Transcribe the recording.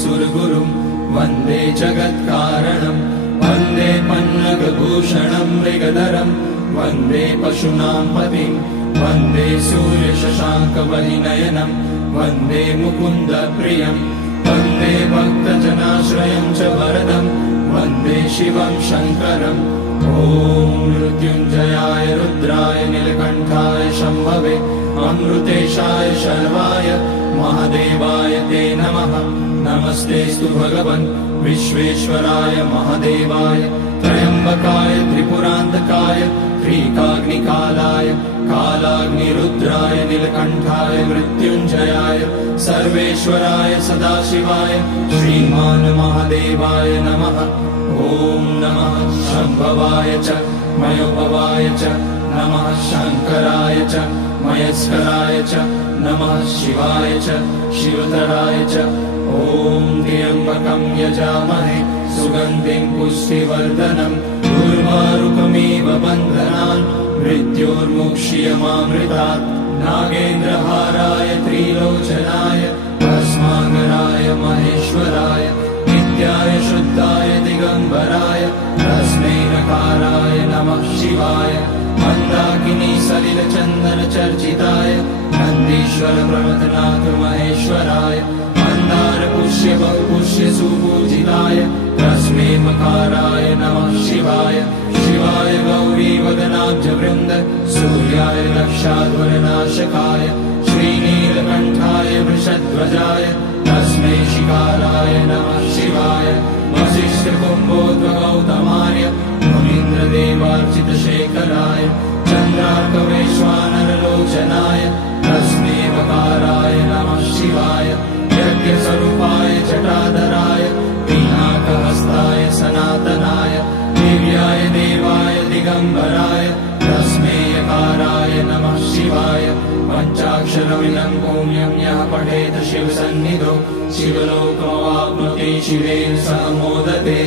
सुरगुरुं वन्दे जगत्कारणं वन्दे पन्नगभूषणं मृगधरं वन्दे पशूनां पतिं वन्दे सूर्यशशाङ्कवलिनयनं वन्दे मुकुन्दप्रियं वन्दे भक्तजनाश्रयं च वरदं वन्दे शिवं शङ्करम् ॐ मृत्युञ्जयाय रुद्राय नीलकण्ठाय शम्भवे अमृतेशाय शर्वाय महादेवाय ते नमः। नमस्तेऽस्तु भगवन् विश्वेश्वराय महादेवाय त्र्यम्बकाय त्रिपुरान्तकाय त्रिकाग्निकालाय कालाग्निरुद्राय नीलकण्ठाय मृत्युञ्जयाय सर्वेश्वराय सदाशिवाय श्रीमान् महादेवाय नमः। ॐ नमः शम्भवाय च मयोभवाय च नमः शङ्कराय च मयस्कराय च नमः शिवाय च शिवतराय च ॐ त्र्यम्बकं यजामहे सुगन्धिं पुष्टिवर्धनम् उर्वारुकमिव बन्धनान् मृत्योर्मुक्ष्यमामृतात् नागेन्द्रहाराय त्रिलोचनाय भस्माकराय महेश्वराय नित्याय शुद्धाय दिगम्बराय तस्मै नकाराय नमः शिवाय मन्दाकिनी सलिलचन्दनचर्चिताय नन्दीश्वर प्रमथनाथ महेश्वराय मन्दार पुष्य बहुपुष्य सुपूजिताय तस्मै मकाराय नमः शिवाय शिवाय गौरी वदनाब्जवृन्द सूर्याय लक्षाध्वरनाशकाय श्रीनीलकण्ठाय वृषध्वजाय तस्मै शिकाराय नमः शिवाय वसिष्ठकुम्भोद्भगौतमार्य मुनीन्द्रदेवार्चितशेखराय चन्द्रार्कवैश्वानरलोचनाय तस्मै वकाराय नमः शिवाय यज्ञस्वरूपाय जटाधराय पिनाकहस्ताय सनातनाय दिव्याय देवाय दिगम्बराय तस्मै यकाराय नमः शिवाय पञ्चाक्षरमिदं पुण्यं यः पठेत शिवसन्निधौ शिवलोकमवाप्नोति शिवेन सह मोदते।